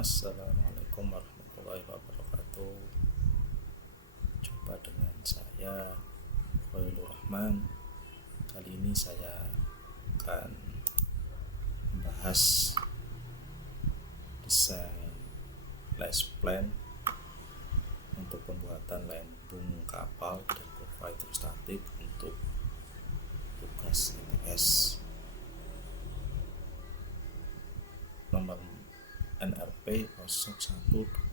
Assalamualaikum warahmatullahi wabarakatuh. Jumpa dengan saya Khairul Rahman. Kali ini saya akan membahas desain lace plan untuk pembuatan lambung kapal dan kurva hidrostatik untuk tugas ITS nomor NRP 0124040135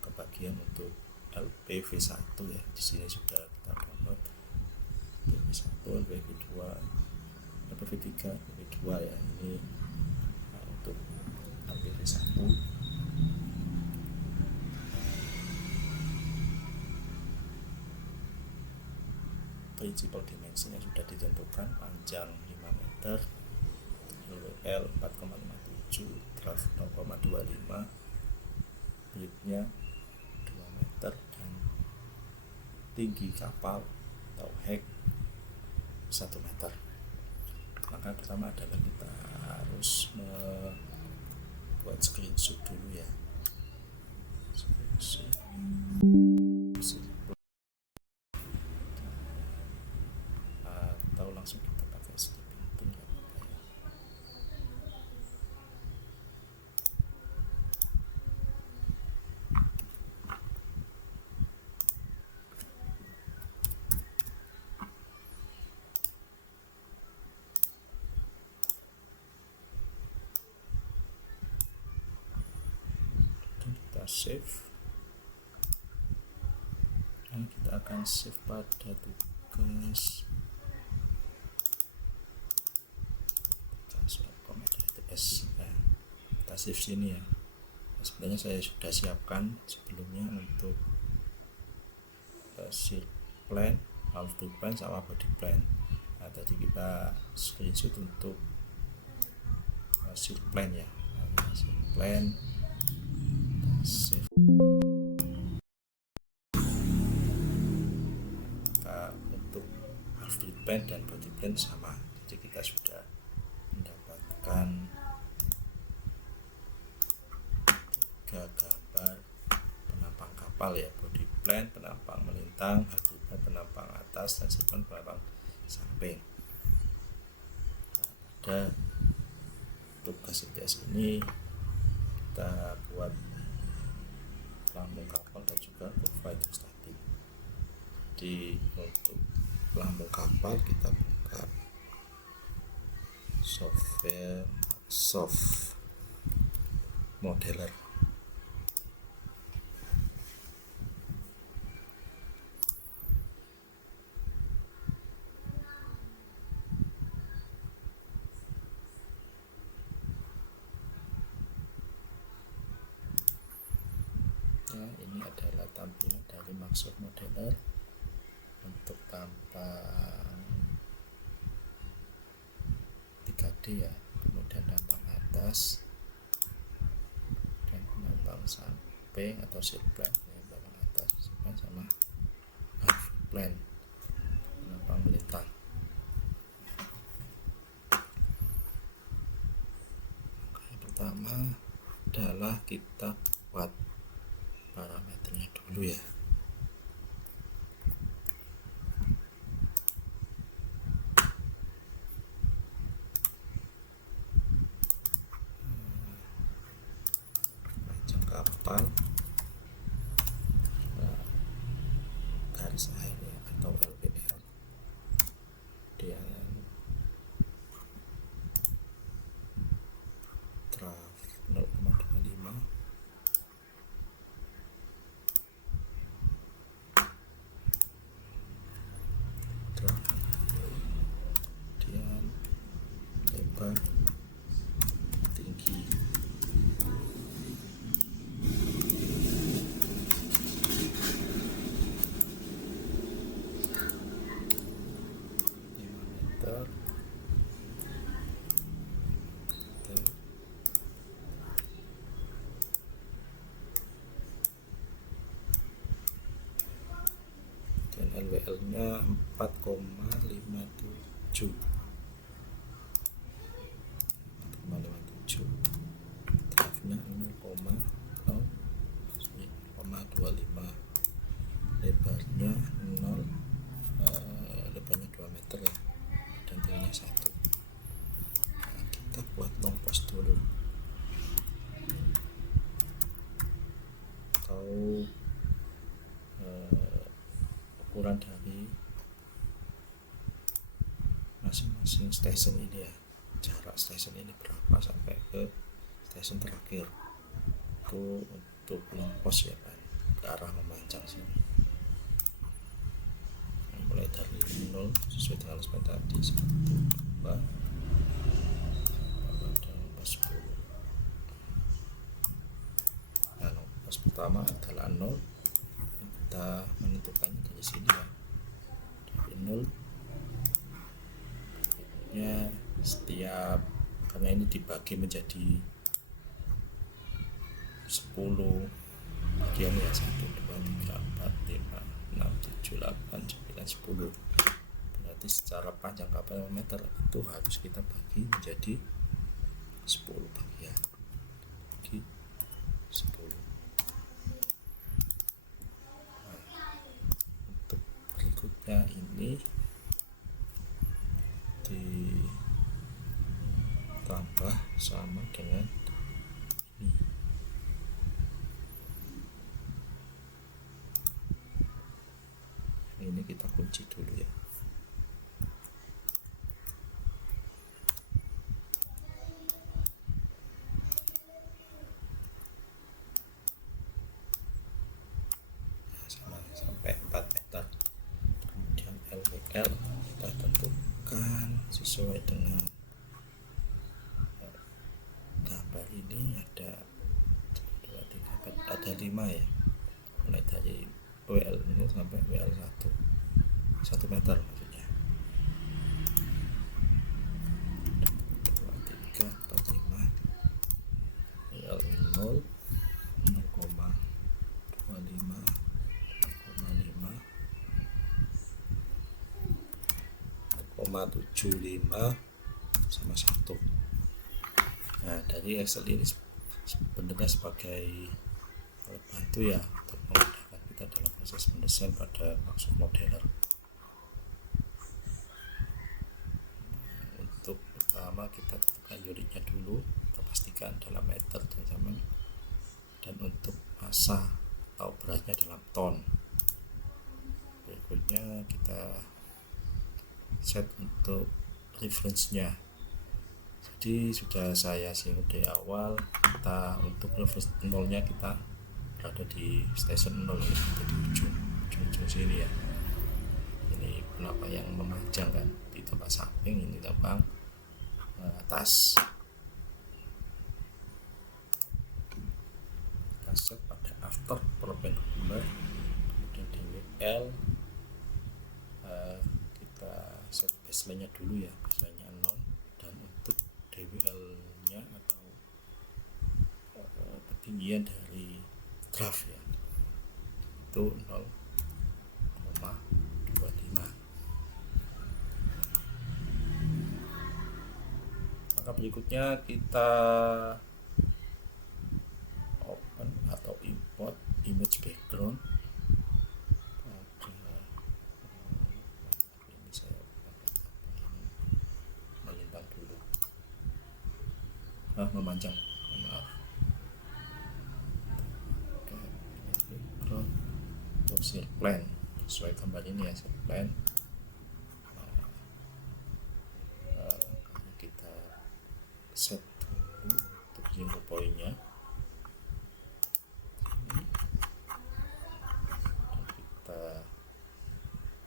kebagian untuk LPV1 ya. Di sini sudah kita download LPV1, LPV2, LPV3, LPV2 ya. Ini untuk LPV1. Principal dimensinya sudah ditentukan, panjang 5 meter, LWL 4,57, draft 0,25, breadthnya 2 meter, dan tinggi kapal atau heck 1 meter. Langkah pertama adalah kita harus membuat screenshot dulu ya. Atau langsung kita pakai skipping pun nggak apa-apa ya. Dan kita save. Dan kita akan save pada tugas ITS ya. Kita save sini ya. Sebenarnya saya sudah siapkan sebelumnya untuk sheet plan, half body plan sama body plan. Nah, tadi kita screenshot untuk sheet plan ya. Nah, sheet plan kita save. Maka untuk half body plan dan body plan sama. Jadi kita sudah mendapatkan 3 gambar penampang kapal ya. Body plan penampang melintang, half body plan penampang atas, dan sheet plan penampang samping. Nah, pada tugas ITS ini kita buat lambung kapal dan juga kurva hidrostatik. Jadi untuk lambung kapal kita buka software soft modeler. Ya, ini adalah tampilan dari maksud modeler untuk tampang 3D ya, kemudian tampang atas dan penampang samping atau sheet plan ya, tampang atas, sheet plan sama half plan penampang melintang. Yang pertama adalah kita buat parameternya dulu ya. Panjang kapal, garis air ya, atau LBL, dan draft 0,25, draft, kemudian lebar, tinggi, meter, dan LWL nya 4,57. 25, lebarnya 0, lebarnya 2 meter ya, dan tingginya 1. Nah, kita buat long post dulu, atau ukuran dari masing-masing station ini ya, jarak station ini berapa sampai ke station terakhir. Itu untuk long post ya kan, ke arah memanjang sini. Mulai dari 0 sesuai dengan spek tadi, 1, 2 pada long post 10. Nah, long post pertama adalah 0. Kita menentukannya dari sini ya, dari 0 ya, setiap, karena ini dibagi menjadi 10 bagian ya, 1, 2, 3, 4, 5, 6, 7, 8, 9, 10. Berarti secara panjang kapal meter itu harus kita bagi menjadi 10 bagian, bagi 10. Nah, untuk berikutnya ini ditambah sama dengan ini kita kunci dulu ya. Sama sampai 4 meter. Kemudian LWL kita tentukan sesuai dengan gambar ini, ada 2, 3, 4, ada 5 ya, mulai dari WL 0 sampai WL 1 meter maksudnya. 2, 3, 4, 5, WL 0, 0,25, 0,75 sama 1. Nah, dari Excel ini sebenarnya sebagai alat bantu ya, untuk memudahkan kita dalam proses mendesain pada maksud modeler. Untuk pertama kita tentukan unitnya dulu, kita pastikan dalam meter dan zaman, dan untuk massa atau beratnya dalam ton. Berikutnya kita set untuk reference-nya. Jadi sudah saya singgung dari awal, kita untuk reference 0-nya kita berada di station 0 ini, jadi ujung sini ya. Ini kenapa yang memanjang kan, di tempat samping, ini tempat atas. Kita set pada after perpendicular, kemudian DWL kita set baseline-nya dulu ya, baseline-nya 0, dan untuk DWL-nya atau ketinggian dari draft ya, itu 0,25. Maka berikutnya kita open atau import image background. Ini saya pakai yang melintang dulu, memanjang, maaf. Background untuk shield plan sesuai gambar ini ya, shield plan. Kita set dulu untuk zero point-nya.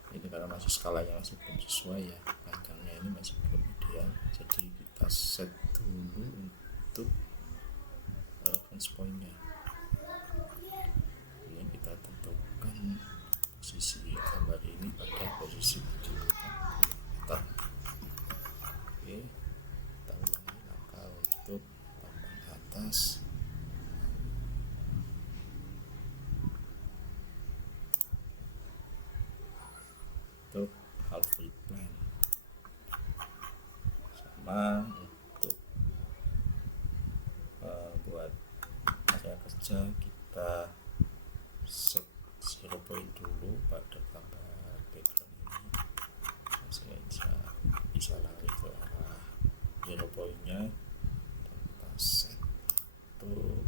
Ini karena masih skalanya masih belum sesuai ya, panjangnya ini masih belum ideal, jadi kita set dulu untuk reference point-nya. Ini kita tentukan posisi gambar ini pada posisi meter. Oke, kita ulangi langkah untuk papan atas. Untuk half plan sama, untuk buat area kerja kita pointnya dan kita set untuk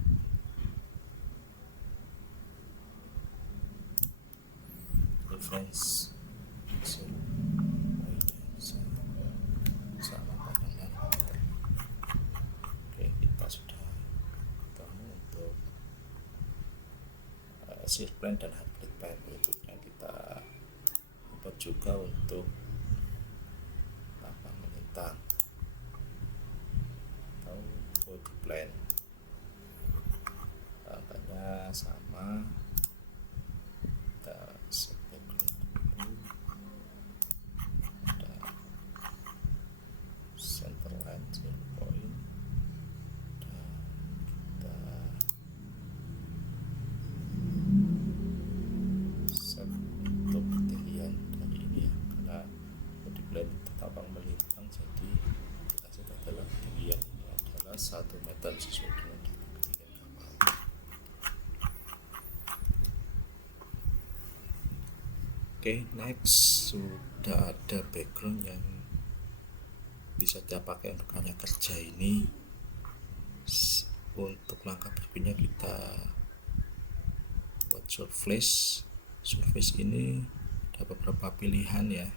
reference sama dengan oke, kita sudah ketemu untuk shear plan dan hybrid plan. Berikutnya kita buat juga untuk tampang melintang atau body plan. Angkanya sama, kita set background dulu, ada center line 0 point dan kita set untuk ketinggian dari ini ya, karena body plan itu tampang melintang, jadi kita set adalah ketinggian ini adalah 1 meter sesuai dengan ketinggian kapal. Oke, next sudah ada background yang bisa kita pakai untuk area kerja ini. Untuk langkah berikutnya kita buat surface. Surface ini ada beberapa pilihan ya,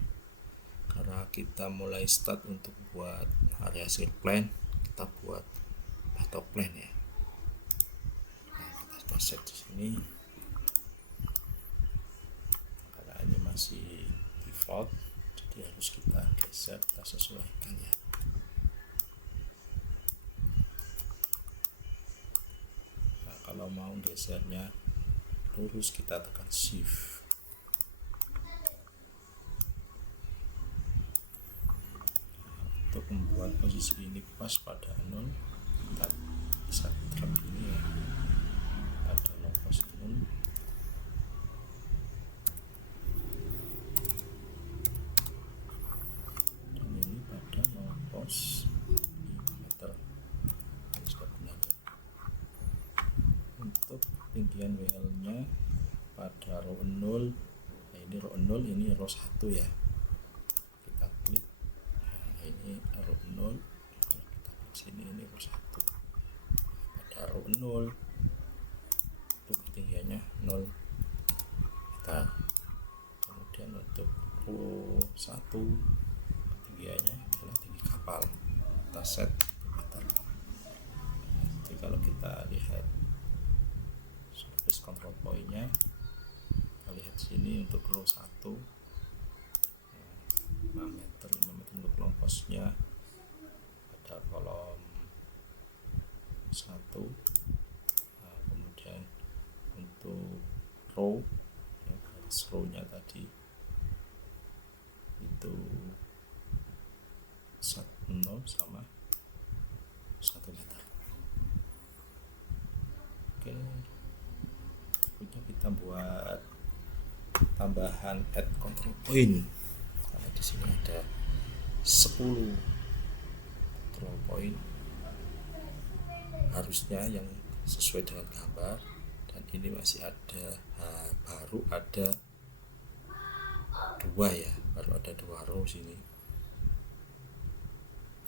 karena kita mulai start untuk buat area shear plan, kita buat batok plan ya. Nah, kita set di sini karena ini masih default, jadi harus kita geser, kita sesuaikan ya. Nah, kalau mau gesernya lurus kita tekan shift. Untuk membuat posisi ini pas pada 0, kita bisa drag ini ya pada long post 0. Dan ini pada long post 5 meter. Ini sudah benar ya. Untuk ketinggian WL nya pada row 0, nah ini row 0, ini row 1 ya, kita klik. Nah, ini row 0, kalau kita klik sini ini row 1. Pada row 0 untuk ketinggiannya 0 meter. Kemudian untuk row 1 ketinggiannya adalah tinggi kapal, kita set meter. Jadi kalau kita lihat surface control point-nya, kita lihat sini untuk row 1 5 meter untuk long post-nya, ada kolom 1. Nah, kemudian untuk row ya, garis row-nya tadi itu 0 sama 1 meter. Oke, berikutnya kita buat tambahan add control point, karena di sini ada 10 control point harusnya yang sesuai dengan gambar, dan ini masih ada baru ada 2 ya, baru ada 2 row sini.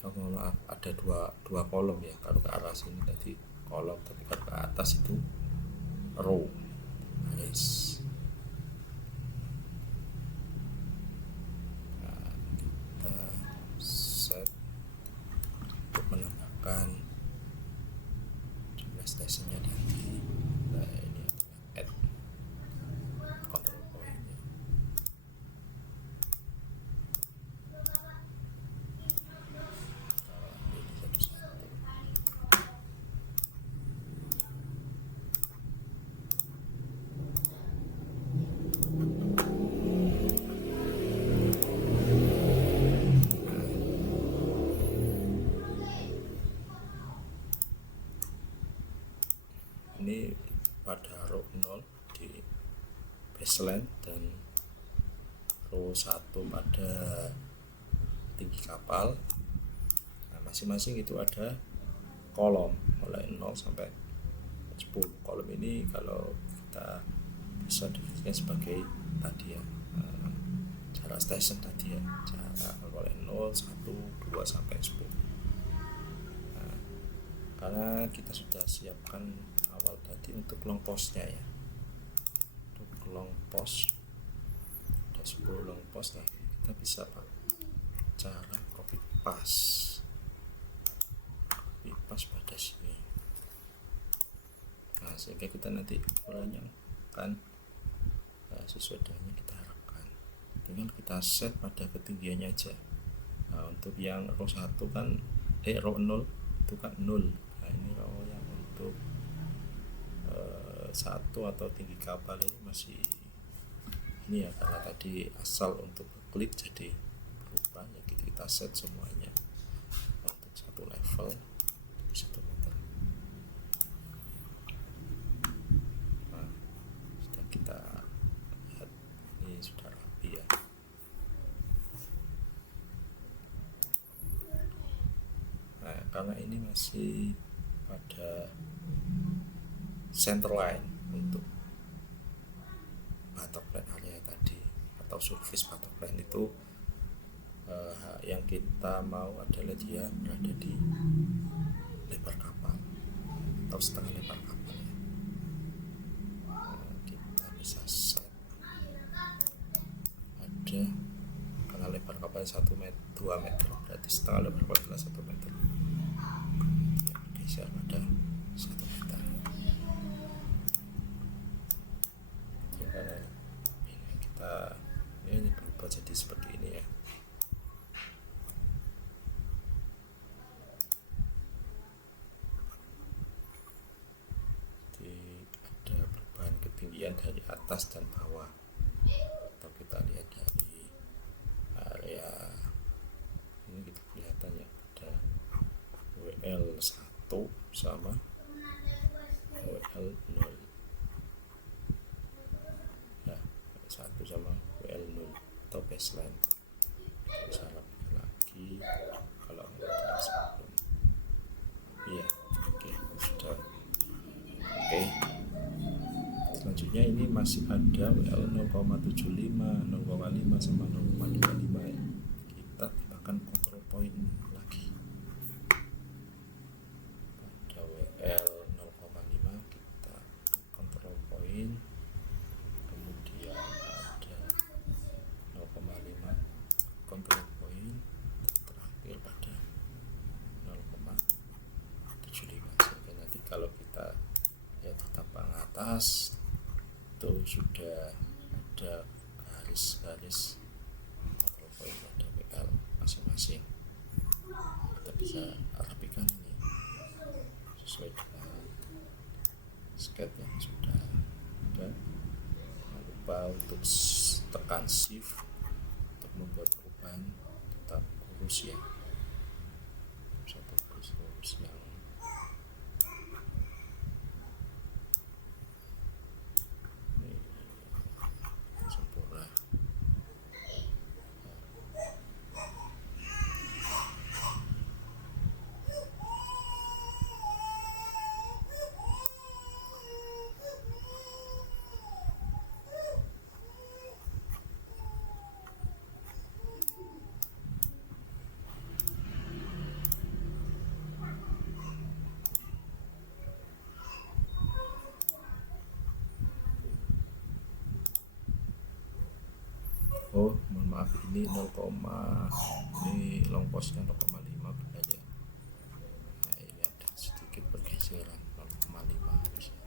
Oh, maaf, ada dua kolom ya, kalau ke arah sini tadi kolom, tapi kalau ke atas itu row. Yes. Nah, kita set untuk menambahkan jumlah stationnya tadi. Nah, ini add control point-nya. Ini satu-satu. Ini pada row 0 di baseline dan row 1 pada tinggi kapal. Nah, masing-masing itu ada kolom mulai 0 sampai 10. Kolom ini kalau kita bisa definisikan sebagai tadi ya, jarak station tadi ya, jarak mulai 0, 1, 2 sampai 10. karena kita sudah siapkan awal tadi untuk long postnya ya. Untuk long post ada 10 long post. Nah kita bisa pakai cara copy paste pada sini. Nah sehingga kita nanti ukurannya kan sesuai dengan yang kita harapkan, tinggal kita set pada ketinggiannya aja. Nah untuk yang row 1 kan row 0 itu kan 0. Nah ini row yang untuk 1 atau tinggi kapal ini masih ini ya, karena tadi asal untuk klik jadi berubah ya, kita set semuanya untuk satu level 1 meter. Nah sudah kita lihat ini sudah rapi ya. Nah karena ini masih pada center line untuk bottom area tadi atau surface bottom line itu yang kita mau adalah dia berada di lebar kapal atau setengah lebar kapal ya. Kita bisa set ada, karena lebar kapal 1 meter 2 meter berarti setengah lebar kapal adalah 1 meter, geser pada 1 meter. Ini kita ini berubah jadi seperti ini ya. Ada perubahan ketinggian dari atas dan bawah, atau kita lihat dari area ini kita kelihatan ya, ada WL1 sama WL0 ya, WL1 sama WL0 atau baseline. Bisa lebih lagi kalau tidak sebelum ya. Oke sudah. Oke, selanjutnya ini masih ada WL 0,75, 0,5 sama 0,25 ya. Kita tambahkan control point lagi pada WL 0,5, kita control point, kemudian ada 0,5 control point, terakhir pada 0,75. Sehingga nanti kalau kita lihat tampang atas itu sudah ada garis-garis control point pada WL masing-masing. Kita bisa rapikan ini sesuai dengan sketch yang sudah ada. Jangan lupa untuk tekan shift untuk membuat perubahan tetap lurus ya, satu lurus yang sempurna. Oh mohon maaf, ini 0, ini long postnya 0,5 aja. Nah ini ada sedikit pergeseran 0,5 harusnya.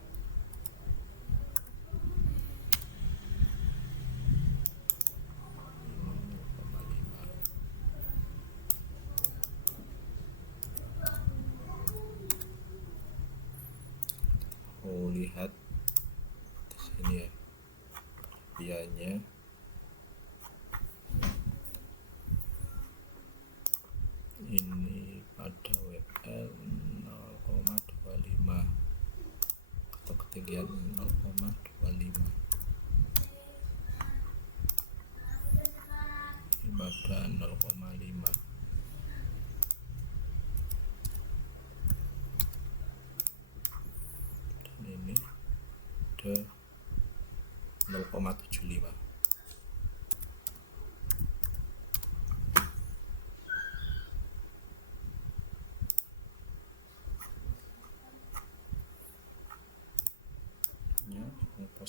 Ini 0,5. Oh lihat di sini ya biayanya. Ini pada WL 0,25 atau ketinggian 0,25. Ini pada 0,5. Dan ini ada 0,75.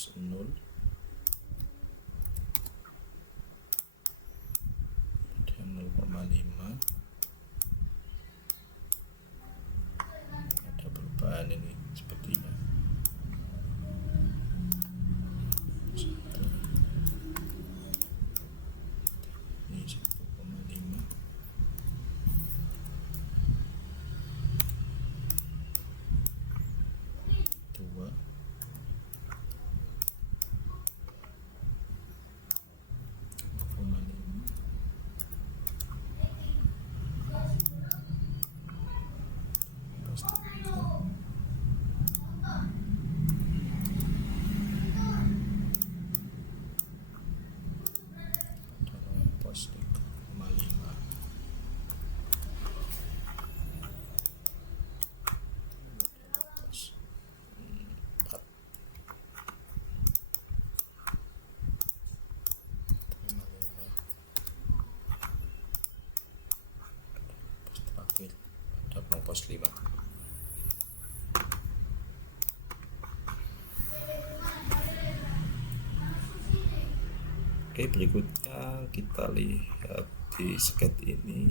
plus 0 pada 0,5. Ada perubahan ini sepertinya. 1. Ini 1,5. 2. 2,5. Plus 3. Plus 3,5. Plus 4. 5,5. Plus terakhir ada plus 5. Oke, berikutnya kita lihat di sketch ini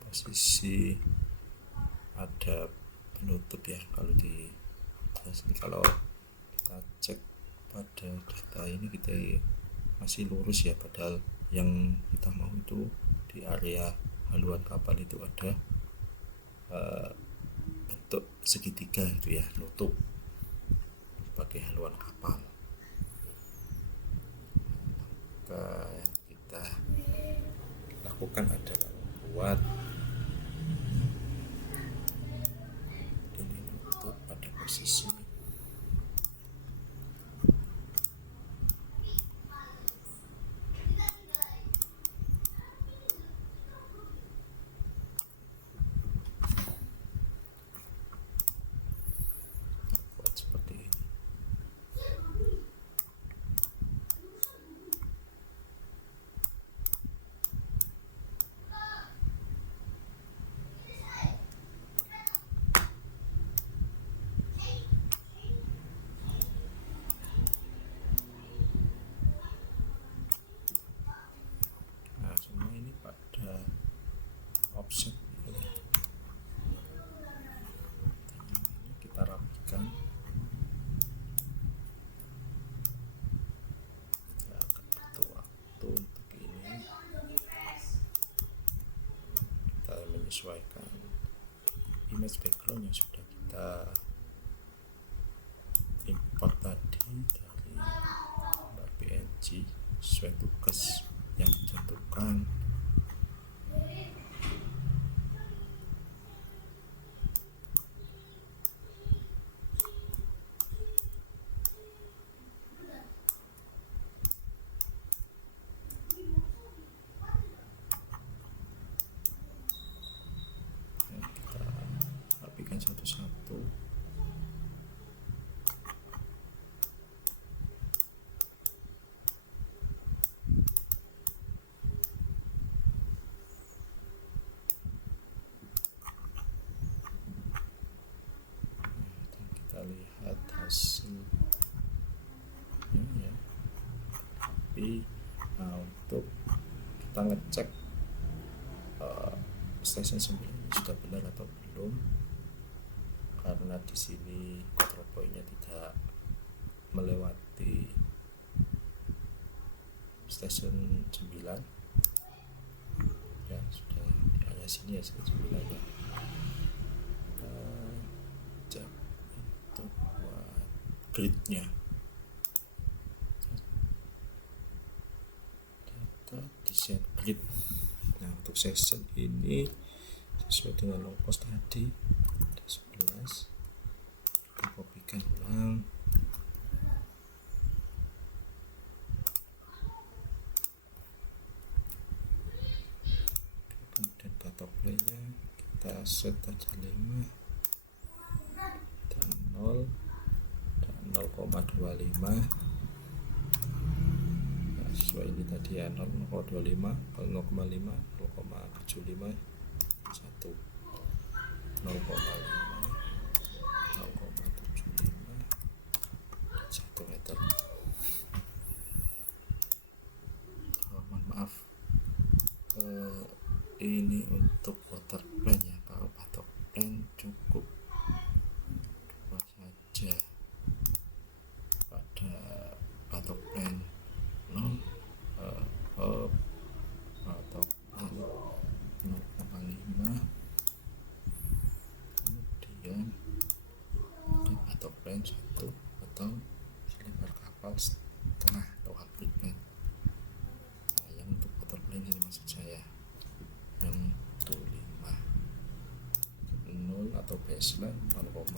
posisi ada penutup ya. Kalau di sini, kalau kita cek pada data ini kita masih lurus ya, padahal yang kita mau itu di area haluan kapal itu ada bentuk segitiga itu ya, nutup sebagai haluan kapal. Maka yang kita lakukan adalah membuat ini nutup pada posisi buat seperti ini. Nah, semua ini pada offset ini kita rapikan. Ya, butuh waktu untuk ini. Kita menyesuaikan image background yang sudah kita import tadi dari PNG sesuai tugas yang ditentukan. Kita rapikan satu-satu. Dan kita lihat hasilnya ya. Tapi untuk kita ngecek station 9 sudah benar atau belum, karena di sini control point-nya tidak melewati station 9 ya, sudah di area sini ya, station 9 ya. Kita cek untuk buat grid-nya, data desain grid. Nah, untuk section ini sesuai dengan long post tadi ada 11. Kita kopikan ulang. Kemudian batok play-nya kita set aja 5 dan 0 dan 0,25. Sesuai ini tadi ya, 0,25, 0,5, 0,75, 1, 0,5, 0,75, 1 meter. kemudian ada batok plan 1 atau selebar kapal setengah atau half plan. Nah, yang untuk batok plan ini maksud saya yang untuk 5 0 atau baseline 0,25,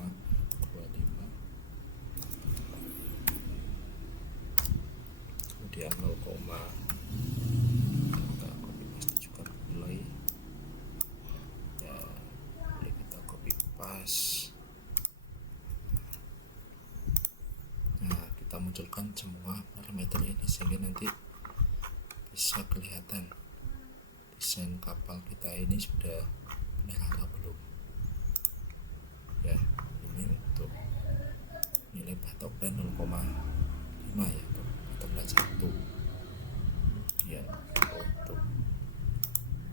kemudian 0, kita copy paste juga mulai ya, boleh kita copy paste. Nah, kita munculkan semua parameter ini sehingga nanti bisa kelihatan desain kapal kita ini sudah benar atau belum ya. Ini untuk nilai batok plan 0,5 ya, untuk batok plan 1 ya. Untuk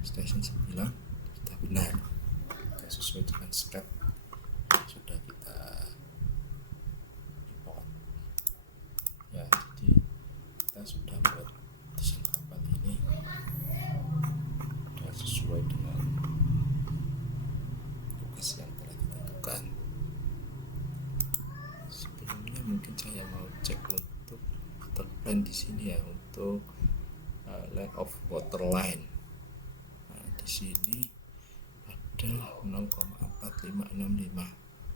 station 9 sudah benar, sudah sesuai dengan script sudah kita import ya. Jadi kita sudah buat desain kapal ini sudah sesuai dengan tugas yang telah ditentukan. Sebelumnya mungkin saya mau cek untuk water plan di sini ya, untuk line of water line. Nah, di sini ada 0,4565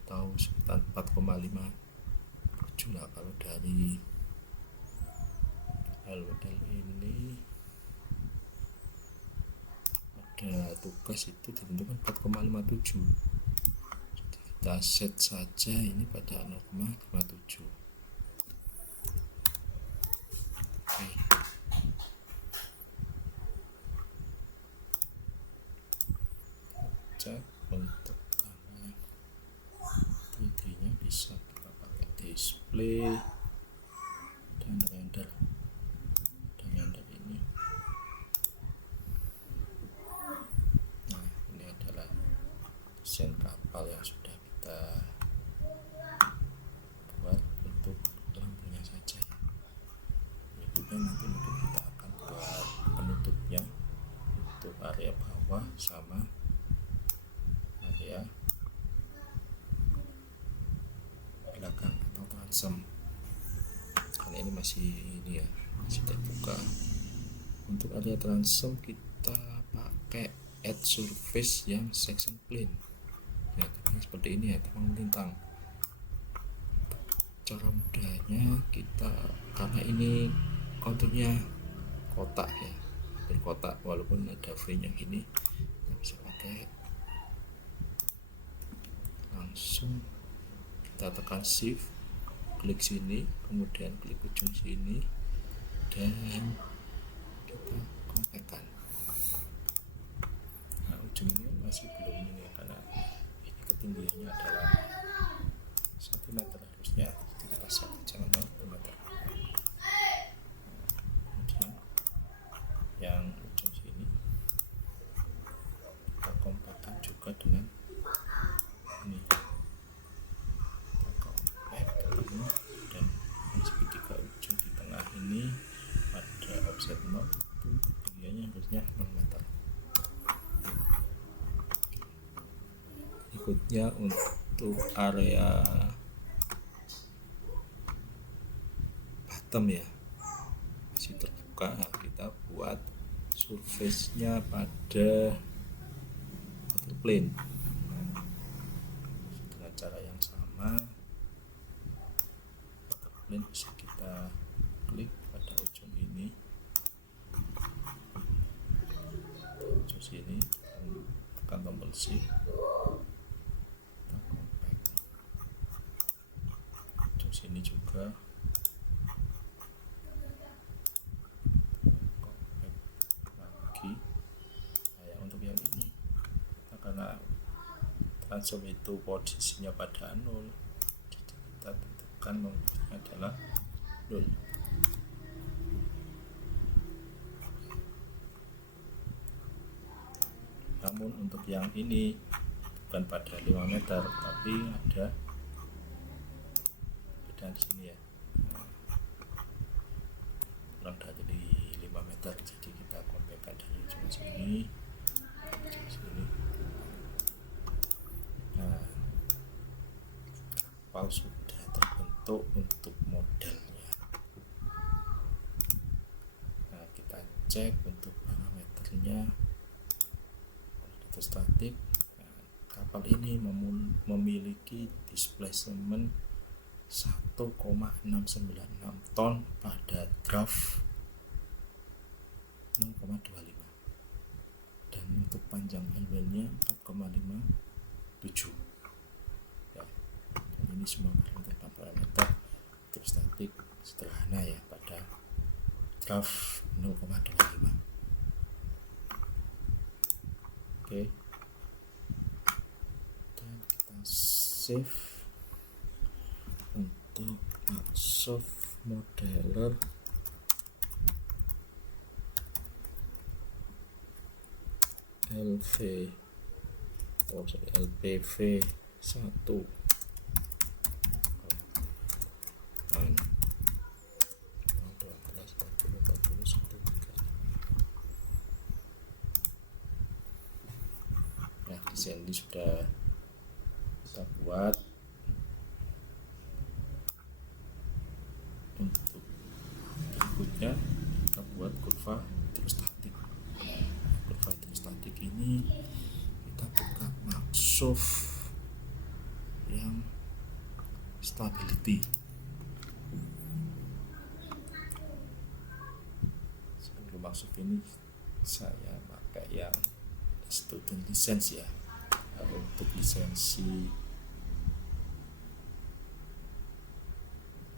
atau sekitar 4,57 lah kalau dari model ini. Ada tugas itu ditentukan 4,57, jadi kita set saja ini pada 0,57. Oke. Cek untuk 3D nya bisa kita pakai display dan render ini. Nah, ini adalah desain kapal yang sudah kita buat untuk lampunya saja. Berikutnya nanti mungkin kita akan buat penutupnya untuk area bawah sama area belakang atau transom, karena ini masih terbuka. Untuk area transom kita pakai add surface yang section plane ya, seperti ini ya, teman melintang. Cara mudahnya kita, karena ini konturnya kotak ya, berkotak walaupun ada frame yang ini, kita bisa pakai langsung kita tekan shift, klik sini, kemudian klik ujung sini dan kita compactkan. Nah, ujung ini masih belum ini karena ini ketinggiannya adalah 1 meter harusnya, jadi kita set jangan 1 meter. Kemudian yang ujung sini kita compactkan juga dengan ini, kita compact ketemu, dan yang segitiga ujung di tengah ini pada offset 0 itu ketinggiannya harusnya 0 meter. Berikutnya untuk area bottom ya, masih terbuka. Nah, kita buat surface nya pada water plane dengan cara yang sama. Water plane bisa kita klik pada ujung ini, ujung sini, tekan tombol shift, kita compact. Ujung sini juga compact lagi. Nah, yang untuk yang ini karena transom itu posisinya pada 0, jadi kita tentukan nomornya adalah 0. Namun untuk yang ini bukan pada 5 meter, tapi ada beda di sini ya, kurang dari 5 meter, jadi kita compactkan dari ujung sini, ujung sini. Nah, kapal sudah terbentuk untuk modelnya. Nah, kita cek untuk parameternya statik. Nah, kapal ini memiliki displacement 1,696 ton pada draft 0,25 dan untuk panjang LW-nya 4,57 ya. Dan ini semua parameter untuk statik sederhana ya pada draft 0,25. Oke, dan kita save untuk Microsoft Modeler LPV 1 dan 12 40 40 1 3. Nah, desain ini sudah kita buat. Untuk berikutnya kita buat kurva hidrostatik. Kurva hidrostatik ini kita buka Microsoft yang stability. Sebelum masuk ini saya pakai yang student license ya, untuk lisensi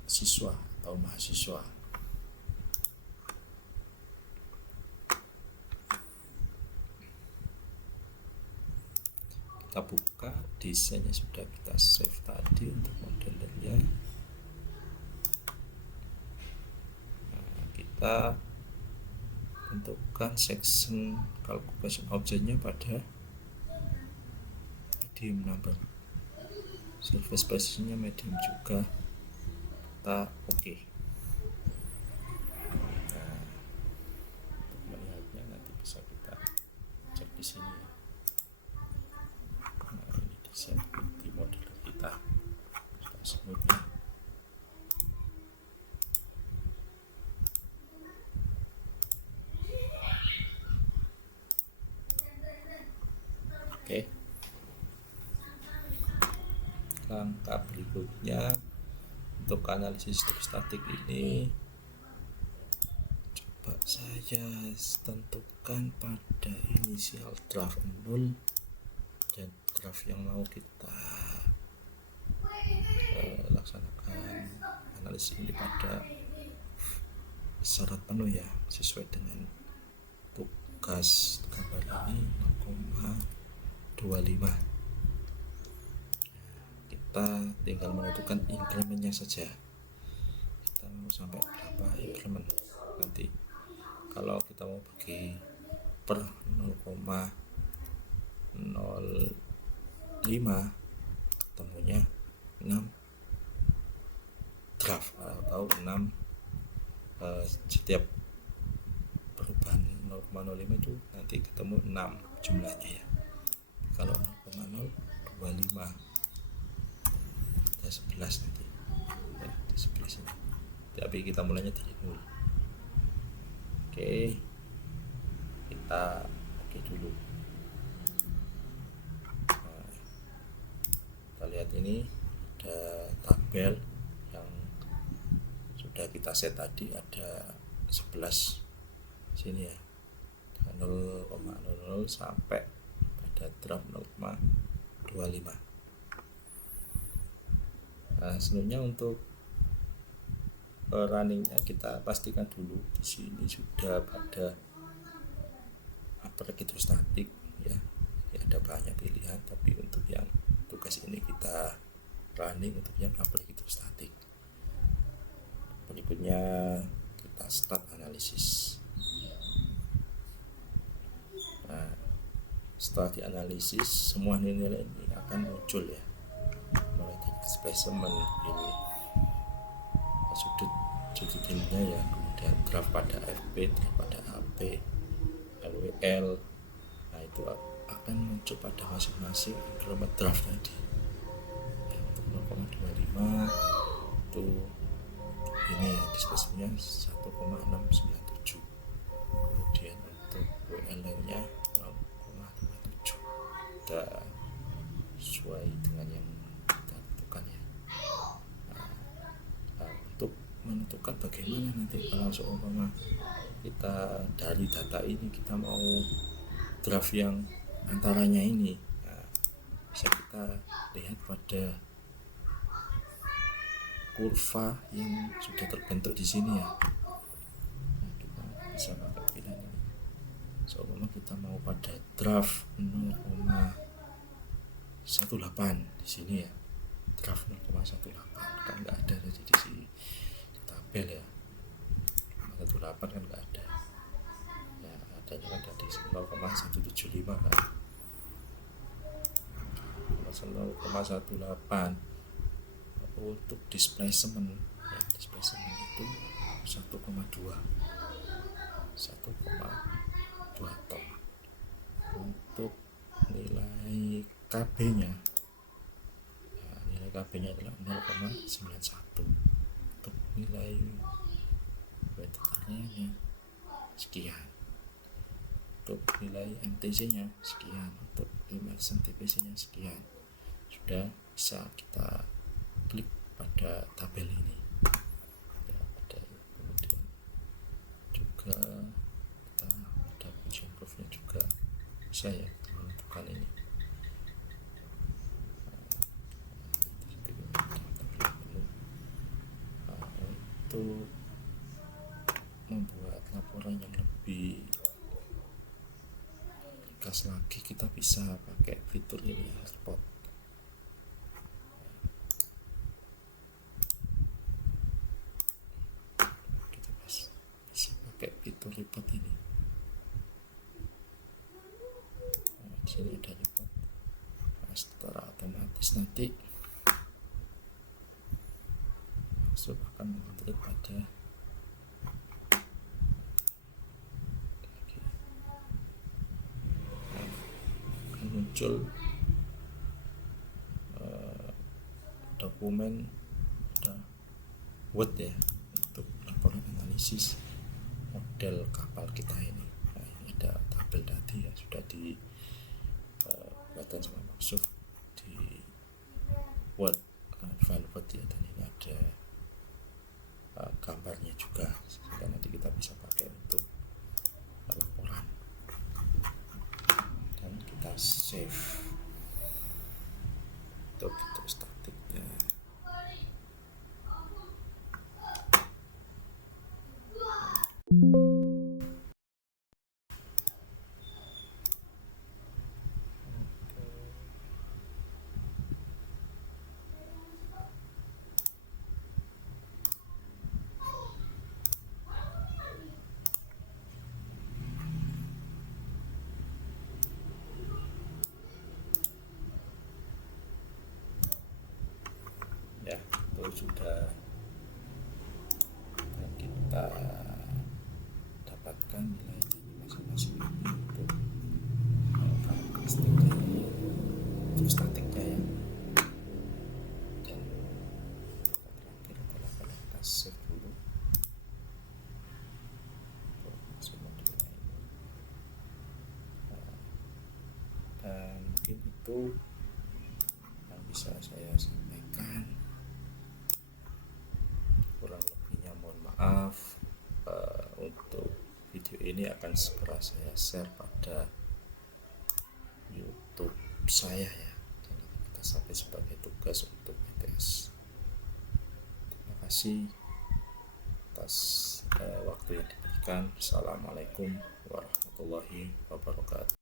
siswa atau mahasiswa. Kita buka, desainnya sudah kita save tadi untuk modelnya. Nah, kita tentukan section calculation objectnya pada medium number, surface spacingnya medium juga. Kita oke. Nah, untuk melihatnya nanti bisa kita cek di sini ya. Nah, ini desain di model kita sudah smooth ya. Oke. Langkah berikutnya untuk analisis hidrostatik ini, coba saya tentukan pada inisial draft 0 dan draft yang mau kita laksanakan analisis ini pada syarat penuh ya, sesuai dengan tugas gambar ini 0,25. Kita tinggal menentukan incrementnya saja, kita mau sampai berapa increment. Nanti kalau kita mau bagi per 0,05 ketemunya 6 draft atau 6 setiap perubahan 0,05 itu nanti ketemu 6 jumlahnya ya. Kalau 0,025 ada 11 nanti ya, ada 11 ini. Tapi kita mulainya dari 0. Oke, kita oke dulu. Nah, kita lihat ini ada tabel yang sudah kita set tadi, ada 11 sini ya, 0,00 sampai pada draft 0,25. Nah, sebenarnya untuk runningnya kita pastikan dulu di sini sudah pada apel hidrostatik ya. Jadi ada banyak pilihan, tapi untuk yang tugas ini kita running untuk yang apel hidrostatik. Berikutnya kita start analisis. Nah, setelah dianalisis semua nilai ini akan muncul ya, mulai dari displacement ini, sudut ininya ya, kemudian graf pada FP, graf pada AP, LWL. Nah, itu akan muncul pada masing-masing increment draft tadi ya, untuk 0,25. displacement-nya 1,697. Kemudian untuk WL nya 0,57. Sudah sesuai dengan yang kita tentukan ya. Untuk menentukan bagaimana nanti kalau seumpama kita dari data ini kita mau graf yang antaranya ini, bisa kita lihat pada kurva yang sudah terbentuk di sini ya. Kita bisa pakai pilihan ini. Seumpama kita mau pada graf 0,18 di sini ya, graf 0,18 kan nggak ada di sini di tabel ya. 0,18 kan nggak ada ya, adanya kan ada di 0,175 kan, 0,18. Untuk displacement ya, displacement itu 1,2 ton. Untuk nilai KB nya ya, nilai KB nya adalah 0,91. Untuk nilai weathernya sekian, untuk nilai MTC nya sekian, untuk Emerson TPC nya sekian. Sudah bisa kita klik pada tabel ini ya, kemudian juga kita ada Gaussian curve-nya juga bisa ya menentukan ini. Untuk membuat laporan yang lebih ringkas lagi, kita bisa pakai fitur ini ya, report. Kita bisa pakai fitur report ini. Di sini ada report. Secara otomatis nanti langsung akan mengalir pada muncul dokumen Word ya untuk laporan analisis model kapal kita ini. Nah, ini ada tabel tadi ya, sudah dibuatkan sama Microsoft di Word, file Word ya, dan ini ada gambarnya juga, sehingga nanti kita bisa pakai untuk laporan. Dan kita save untuk statiknya. Ya, itu sudah kita dapatkan nilainya masing-masing ini untuk karakteristiknya, untuk statiknya ya. Dan terakhir adalah pada kita save dulu untuk semua nilai ini. Dan mungkin itu yang bisa saya sampaikan. Kurang lebihnya mohon maaf. Untuk video ini akan segera saya share pada YouTube saya ya, dan kita sampai sebagai tugas untuk BTS. Terima kasih atas waktu yang diberikan. Assalamualaikum warahmatullahi wabarakatuh.